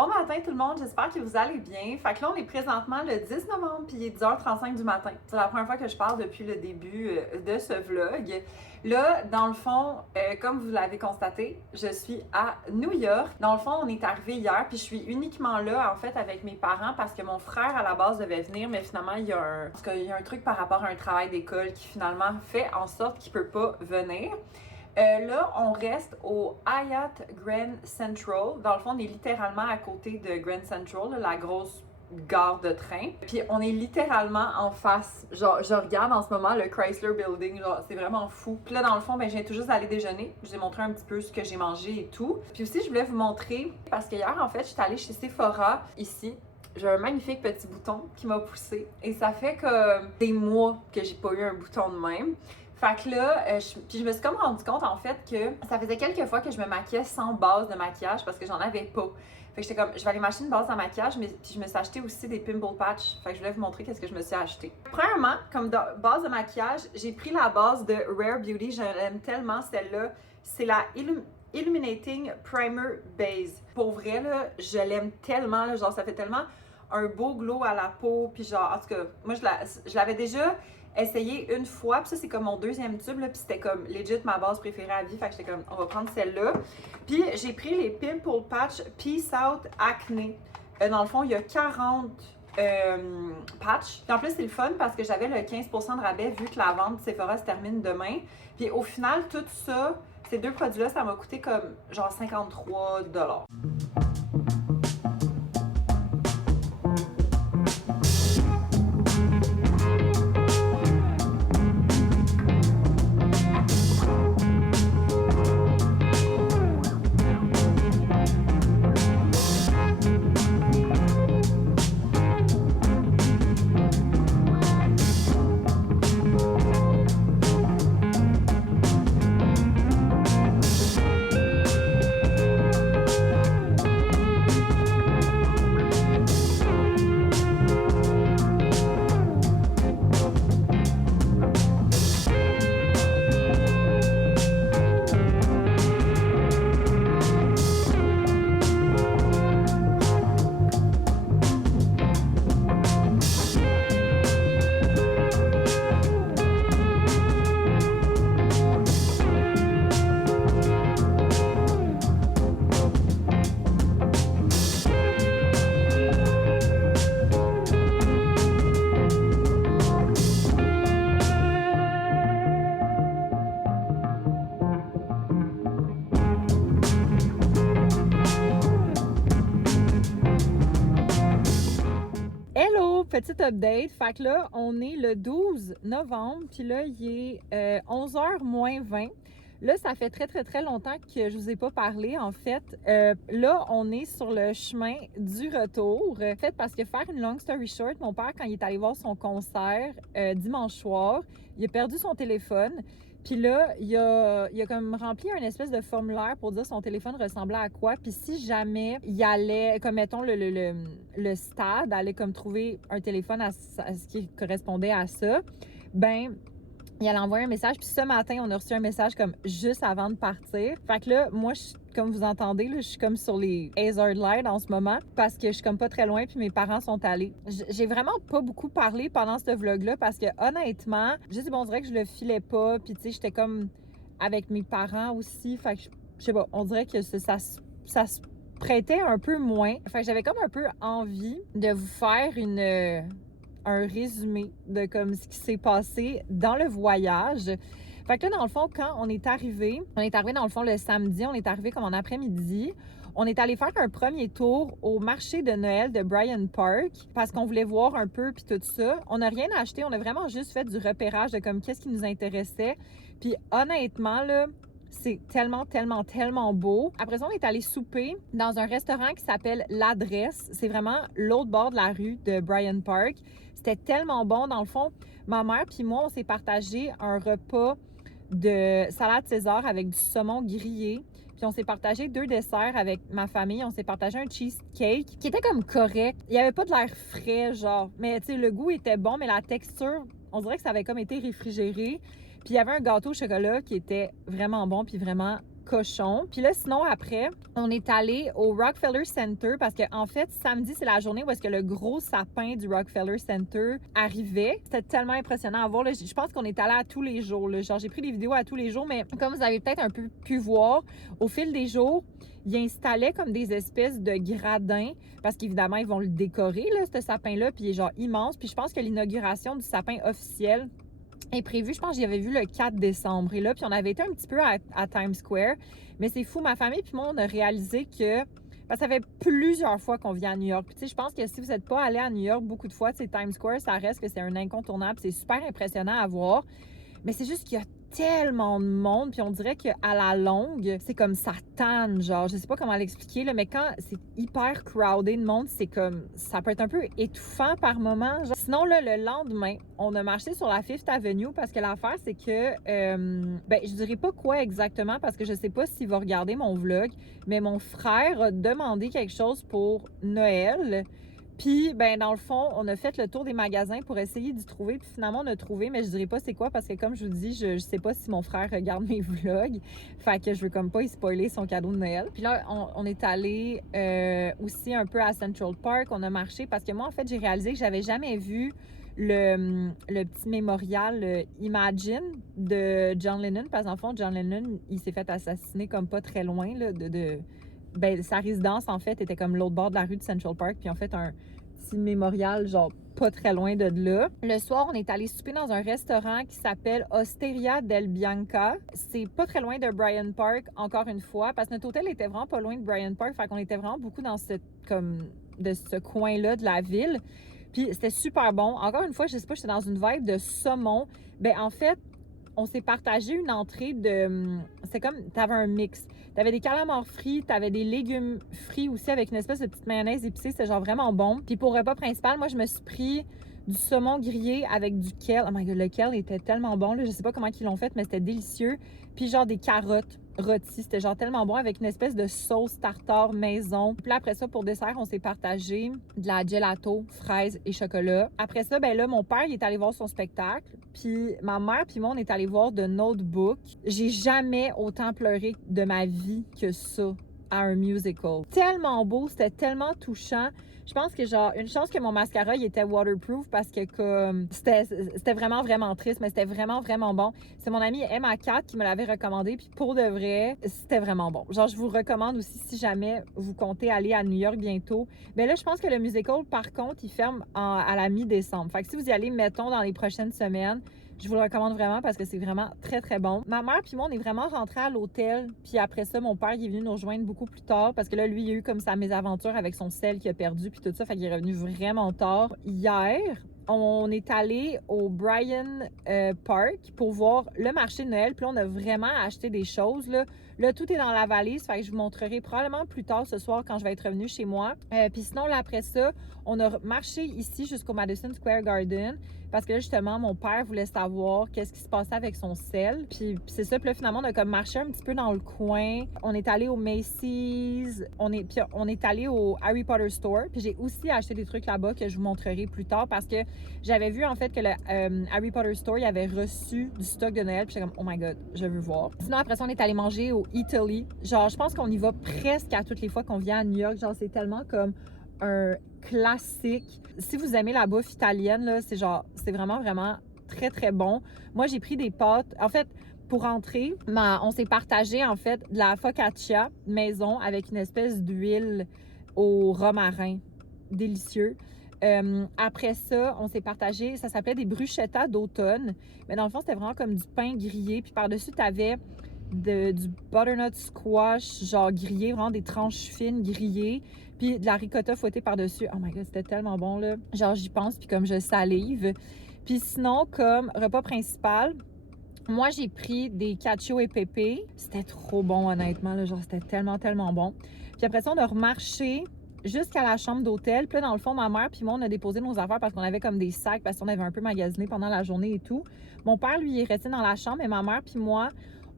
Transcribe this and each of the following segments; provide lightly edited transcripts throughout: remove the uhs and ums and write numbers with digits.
Bon matin tout le monde, j'espère que vous allez bien. Fait que là, on est présentement le 10 novembre, puis il est 10h35 du matin. C'est la première fois que je parle depuis le début de ce vlog. Là, dans le fond, comme vous l'avez constaté, je suis à New York. Dans le fond, on est arrivé hier, puis je suis uniquement là, en fait, avec mes parents, parce que mon frère, à la base, devait venir, mais finalement, il y a un truc par rapport à un travail d'école qui, finalement, fait en sorte qu'il peut pas venir. Là, on reste au Hyatt Grand Central. Dans le fond, on est littéralement à côté de Grand Central, la grosse gare de train. Puis on est littéralement en face. Genre, je regarde en ce moment le Chrysler Building. Genre, c'est vraiment fou. Puis là, dans le fond, ben, je viens tout juste d'aller déjeuner. Je vous ai montré un petit peu ce que j'ai mangé et tout. Puis aussi, je voulais vous montrer, parce que hier, en fait, j'étais allée chez Sephora, ici. J'ai un magnifique petit bouton qui m'a poussé. Et ça fait comme des mois que j'ai pas eu un bouton de même. Fait que là, puis je me suis comme rendu compte en fait que ça faisait quelques fois que je me maquillais sans base de maquillage parce que j'en avais pas. Fait que j'étais comme, je vais aller m'acheter une base de maquillage, mais puis je me suis acheté aussi des pimple patch. Fait que je voulais vous montrer qu'est-ce que je me suis acheté. Premièrement, comme base de maquillage, j'ai pris la base de Rare Beauty. Je l'aime tellement celle-là. C'est la Illuminating Primer Base. Pour vrai, là, je l'aime tellement, là, genre ça fait tellement un beau glow à la peau. Puis genre, en tout cas, moi je l'avais déjà essayé une fois, puis ça c'est comme mon deuxième tube, là, puis c'était comme legit ma base préférée à vie, fait que j'étais comme, on va prendre celle-là. Puis j'ai pris les Pimple Patch Peace Out Acne. Dans le fond, il y a 40 patchs. Puis en plus, c'est le fun parce que j'avais le 15% de rabais vu que la vente Sephora se termine demain. Puis au final, tout ça, ces deux produits-là, ça m'a coûté comme genre 53$. Hello, petite update. Fait que là, on est le 12 novembre, puis là, il est 11h moins 20. Là, ça fait très, très, très longtemps que je vous ai pas parlé, en fait. Là, on est sur le chemin du retour. En fait, parce que faire une long story short, mon père, quand il est allé voir son concert dimanche soir, il a perdu son téléphone. Puis là, il a comme rempli un espèce de formulaire pour dire son téléphone ressemblait à quoi. Puis si jamais il allait, comme mettons le stade, allait comme trouver un téléphone à ce qui correspondait à ça, ben il allait envoyer un message. Puis ce matin, on a reçu un message comme juste avant de partir. Fait que là, moi, comme vous entendez, là, je suis comme sur les hazard lights en ce moment parce que je suis comme pas très loin puis mes parents sont allés. J'ai vraiment pas beaucoup parlé pendant ce vlog-là parce que honnêtement, je sais, bon, on dirait que je le filais pas. Puis tu sais, j'étais comme avec mes parents aussi. Fait que je sais pas, on dirait que ça se prêtait un peu moins. Fait que j'avais comme un peu envie de vous faire un résumé de comme ce qui s'est passé dans le voyage. Fait que là, dans le fond, quand on est arrivé dans le fond le samedi, on est arrivé comme en après-midi. On est allé faire un premier tour au marché de Noël de Bryant Park parce qu'on voulait voir un peu puis tout ça. On n'a rien acheté, on a vraiment juste fait du repérage de comme qu'est-ce qui nous intéressait. Puis honnêtement, là, c'est tellement, tellement, tellement beau. Après ça, on est allé souper dans un restaurant qui s'appelle L'Adresse. C'est vraiment l'autre bord de la rue de Bryant Park. C'était tellement bon. Dans le fond, ma mère puis moi, on s'est partagé un repas de salade César avec du saumon grillé. Puis on s'est partagé 2 desserts avec ma famille. On s'est partagé un cheesecake qui était comme correct. Il n'y avait pas de l'air frais, genre. Mais tu sais, le goût était bon, mais la texture, on dirait que ça avait comme été réfrigéré. Puis il y avait un gâteau au chocolat qui était vraiment bon puis vraiment cochon. Puis là, sinon, après, on est allé au Rockefeller Center parce qu'en fait, samedi, c'est la journée où est-ce que le gros sapin du Rockefeller Center arrivait. C'était tellement impressionnant à voir. Là. Je pense qu'on est allé à tous les jours. Là. Genre, j'ai pris des vidéos à tous les jours, mais comme vous avez peut-être un peu pu voir, au fil des jours, ils installaient comme des espèces de gradins parce qu'évidemment, ils vont le décorer, là, ce sapin-là, puis il est genre immense. Puis je pense que l'inauguration du sapin officiel est prévue, je pense que j'y avais vu le 4 décembre. Et là, puis on avait été un petit peu à Times Square. Mais c'est fou, ma famille puis moi, on a réalisé que parce que ça fait plusieurs fois qu'on vient à New York. Puis tu sais, je pense que si vous n'êtes pas allé à New York beaucoup de fois, tu sais, Times Square, ça reste que c'est un incontournable. C'est super impressionnant à voir. Mais c'est juste qu'il y a tellement de monde, puis on dirait qu'à la longue, c'est comme ça tanne, genre, je sais pas comment l'expliquer, là, mais quand c'est hyper crowded de monde, c'est comme, ça peut être un peu étouffant par moment. Genre. Sinon, là, le lendemain, on a marché sur la Fifth Avenue parce que l'affaire, c'est que, ben, je dirais pas quoi exactement parce que je sais pas s'il va regarder mon vlog, mais mon frère a demandé quelque chose pour Noël. Puis, ben dans le fond, on a fait le tour des magasins pour essayer d'y trouver. Puis finalement, on a trouvé, mais je dirais pas c'est quoi parce que comme je vous dis, je sais pas si mon frère regarde mes vlogs. Fait que je veux comme pas y spoiler son cadeau de Noël. Puis là, on est allé aussi un peu à Central Park. On a marché parce que moi, en fait, j'ai réalisé que j'avais jamais vu le petit mémorial Imagine de John Lennon. Parce qu'en fond, John Lennon, il s'est fait assassiner comme pas très loin là, ben, sa résidence, en fait, était comme l'autre bord de la rue de Central Park. Puis, en fait, un petit mémorial, genre, pas très loin de là. Le soir, on est allé souper dans un restaurant qui s'appelle Osteria del Bianca. C'est pas très loin de Bryant Park, encore une fois, parce que notre hôtel était vraiment pas loin de Bryant Park. Fait qu'on était vraiment beaucoup dans de ce coin-là de la ville. Puis, c'était super bon. Encore une fois, je sais pas, j'étais dans une vibe de saumon. Ben, en fait, on s'est partagé une entrée de... C'est comme... T'avais un mix. T'avais des calamars frits, t'avais des légumes frits aussi avec une espèce de petite mayonnaise épicée. C'était genre vraiment bon. Puis pour le repas principal, moi, je me suis pris du saumon grillé avec du kale. Oh my God, le kale était tellement bon. Là. Je sais pas comment ils l'ont fait, mais c'était délicieux. Puis genre des carottes rôties. C'était genre tellement bon avec une espèce de sauce tartare maison. Puis là, après ça, pour dessert, on s'est partagé de la gelato, fraises et chocolat. Après ça, ben là, mon père, il est allé voir son spectacle. Puis ma mère puis moi, on est allé voir The Notebook. J'ai jamais autant pleuré de ma vie que ça à un musical. Tellement beau, c'était tellement touchant. Je pense que genre, une chance que mon mascara, il était waterproof parce que comme, c'était vraiment, vraiment triste, mais c'était vraiment, vraiment bon. C'est mon amie Emma Cat qui me l'avait recommandé, puis pour de vrai, c'était vraiment bon. Genre, je vous recommande aussi si jamais vous comptez aller à New York bientôt. Mais là, je pense que le musical, par contre, il ferme à la mi-décembre. Fait que si vous y allez, mettons, dans les prochaines semaines, je vous le recommande vraiment parce que c'est vraiment très, très bon. Ma mère puis moi, on est vraiment rentrés à l'hôtel. Puis après ça, mon père, il est venu nous rejoindre beaucoup plus tard parce que là, lui, il a eu comme sa mésaventure avec son sel qu'il a perdu puis tout ça. Fait qu'il est revenu vraiment tard. Hier, on est allé au Bryant Park pour voir le marché de Noël. Puis là, on a vraiment acheté des choses. Là, tout est dans la valise. Fait que je vous montrerai probablement plus tard ce soir quand je vais être revenue chez moi. Puis sinon, là, après ça, on a marché ici jusqu'au Madison Square Garden. Parce que là, justement, mon père voulait savoir qu'est-ce qui se passait avec son sel. Puis c'est ça. Puis là, finalement, on a comme marché un petit peu dans le coin. On est allé au Macy's. Puis on est allé au Harry Potter Store. Puis j'ai aussi acheté des trucs là-bas que je vous montrerai plus tard parce que j'avais vu en fait que le Harry Potter Store, il avait reçu du stock de Noël. Puis j'étais comme, oh my God, je veux voir. Sinon, après ça, on est allé manger au Italy. Genre, je pense qu'on y va presque à toutes les fois qu'on vient à New York. Genre, c'est tellement comme un classique. Si vous aimez la bouffe italienne, là, c'est vraiment, vraiment très, très bon. Moi, j'ai pris des pâtes. En fait, pour entrer, on s'est partagé, en fait, de la focaccia maison avec une espèce d'huile au romarin. Délicieux. Après ça, on s'est partagé, ça s'appelait des bruschettas d'automne. Mais dans le fond, c'était vraiment comme du pain grillé. Puis par-dessus, tu avais du butternut squash, genre grillé, vraiment des tranches fines grillées. Puis de la ricotta fouettée par-dessus. Oh my God, c'était tellement bon, là. Genre, j'y pense, puis comme je salive. Puis sinon, comme repas principal, moi, j'ai pris des cacio et pépé. C'était trop bon, honnêtement, là. Genre, c'était tellement, tellement bon. Puis après ça, on a remarché jusqu'à la chambre d'hôtel. Puis là, dans le fond, ma mère puis moi, on a déposé nos affaires parce qu'on avait comme des sacs, parce qu'on avait un peu magasiné pendant la journée et tout. Mon père, lui, il est resté dans la chambre, et ma mère puis moi,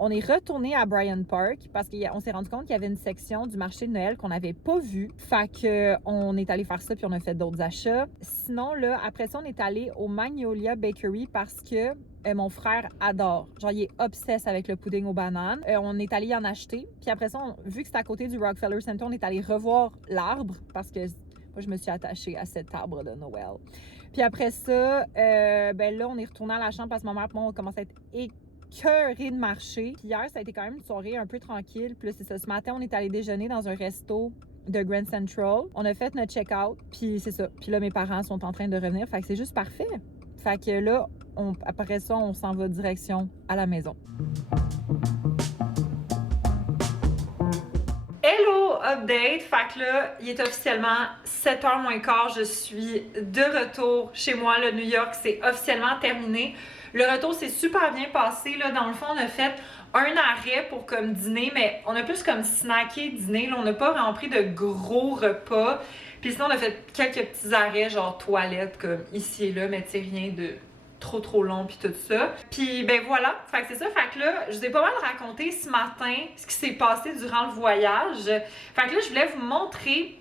On est retourné à Bryant Park parce qu'on s'est rendu compte qu'il y avait une section du marché de Noël qu'on n'avait pas vue. Fait qu'on est allé faire ça puis on a fait d'autres achats. Sinon, là, après ça, on est allé au Magnolia Bakery parce que mon frère adore. Genre, il est obsesse avec le pudding aux bananes. On est allé y en acheter. Puis après ça, vu que c'est à côté du Rockefeller Center, on est allé revoir l'arbre parce que moi, je me suis attachée à cet arbre de Noël. Puis après ça, ben là, on est retourné à la chambre parce que ma mère et moi, on commence à être écœurés de marcher. Puis hier, ça a été quand même une soirée un peu tranquille. Puis là, c'est ça. Ce matin, on est allé déjeuner dans un resto de Grand Central. On a fait notre check-out. Puis c'est ça. Puis là, mes parents sont en train de revenir. Fait que c'est juste parfait. Fait que là, après ça, on s'en va direction à la maison. Hello, update! Fait que là, il est officiellement 7h moins quart. Je suis de retour chez moi. Le New York, c'est officiellement terminé. Le retour s'est super bien passé. Là, dans le fond, on a fait un arrêt pour comme dîner, mais on a plus comme snacké dîner. Là, on n'a pas vraiment pris de gros repas. Puis sinon, on a fait quelques petits arrêts, genre toilettes, comme ici et là, mais tu sais, rien de trop long puis tout ça. Puis ben voilà, fait que c'est ça, fait que là, je vous ai pas mal raconté ce matin ce qui s'est passé durant le voyage. Fait que là, je voulais vous montrer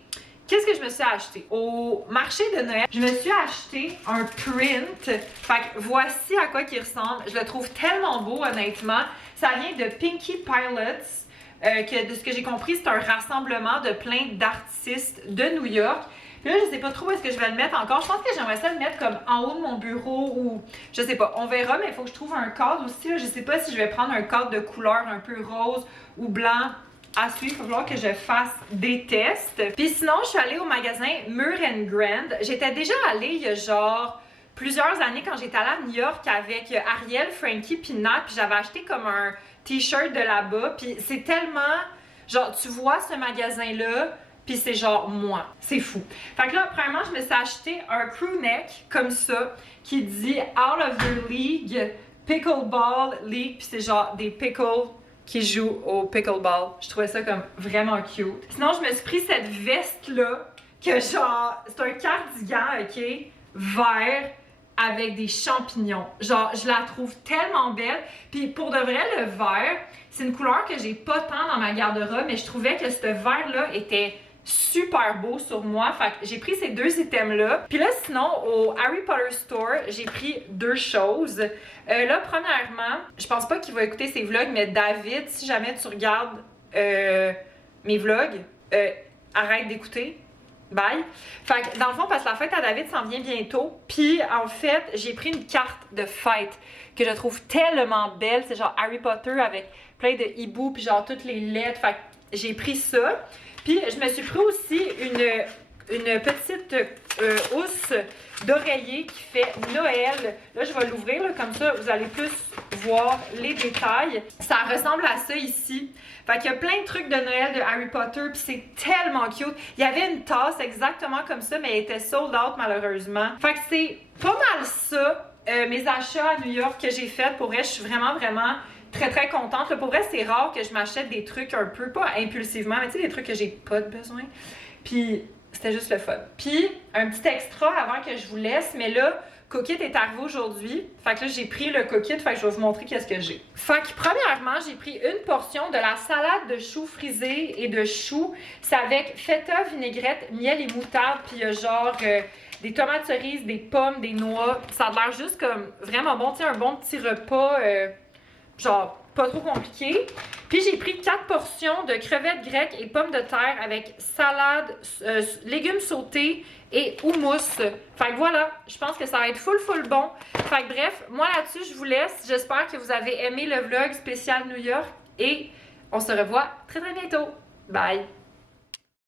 qu'est-ce que je me suis acheté. Au marché de Noël, je me suis acheté un print. Fait que voici à quoi il ressemble. Je le trouve tellement beau, honnêtement. Ça vient de Pinky Pilots. De ce que j'ai compris, c'est un rassemblement de plein d'artistes de New York. Puis là, je sais pas trop où est-ce que je vais le mettre encore. Je pense que j'aimerais ça le mettre comme en haut de mon bureau ou je sais pas. On verra, mais il faut que je trouve un cadre aussi. Là. Je sais pas si je vais prendre un cadre de couleur un peu rose ou blanc à suivre. Il va falloir que je fasse des tests. Puis sinon, je suis allée au magasin Mur & Grand. J'étais déjà allée il y a genre plusieurs années quand j'étais allée à New York avec Ariel, Frankie puis Nat. Puis j'avais acheté comme un t-shirt de là-bas. Puis c'est tellement... Genre, tu vois ce magasin-là... Puis c'est genre moi. C'est fou. Fait que là, premièrement, je me suis acheté un crew neck comme ça qui dit Out of the League, Pickleball League. Puis c'est genre des pickles qui jouent au pickleball. Je trouvais ça comme vraiment cute. Sinon, je me suis pris cette veste-là que genre, c'est un cardigan, ok, vert avec des champignons. Genre, je la trouve tellement belle. Puis pour de vrai, le vert, c'est une couleur que j'ai pas tant dans ma garde-robe, mais je trouvais que ce vert-là était super beau sur moi. Fait que j'ai pris ces deux items-là. Puis là, sinon, au Harry Potter Store, j'ai pris deux choses. Là, premièrement, je pense pas qu'il va écouter ses vlogs, mais David, si jamais tu regardes mes vlogs, arrête d'écouter. Bye. Fait que dans le fond, parce que la fête à David s'en vient bientôt. Puis en fait, j'ai pris une carte de fête que je trouve tellement belle. C'est genre Harry Potter avec plein de hiboux, puis genre toutes les lettres. Fait que j'ai pris ça. Puis je me suis pris aussi une petite housse d'oreiller qui fait Noël. Là, je vais l'ouvrir, comme ça, vous allez plus voir les détails. Ça ressemble à ça ici. Fait qu'il y a plein de trucs de Noël de Harry Potter, puis c'est tellement cute. Il y avait une tasse exactement comme ça, mais elle était sold out malheureusement. Fait que c'est pas mal ça, mes achats à New York que j'ai fait. Pour vrai, je suis vraiment très contente. Là, pour vrai, c'est rare que je m'achète des trucs un peu, pas impulsivement, mais tu sais, des trucs que j'ai pas de besoin. Puis c'était juste le fun. Puis un petit extra avant que je vous laisse, mais là, Cookit est arrivé aujourd'hui. Fait que là, j'ai pris le Cookit, fait que je vais vous montrer qu'est-ce que j'ai. Fait que premièrement, j'ai pris une portion de la salade de choux frisés et de choux. C'est avec feta, vinaigrette, miel et moutarde, puis il y a genre des tomates cerises, des pommes, des noix. Ça a l'air juste comme vraiment bon, tu sais, un bon petit repas, genre pas trop compliqué. Puis j'ai pris 4 portions de crevettes grecques et pommes de terre avec salade, légumes sautés et houmous. Fait que voilà, je pense que ça va être full bon. Fait que bref, moi là-dessus, je vous laisse. J'espère que vous avez aimé le vlog spécial New York et on se revoit très bientôt. Bye!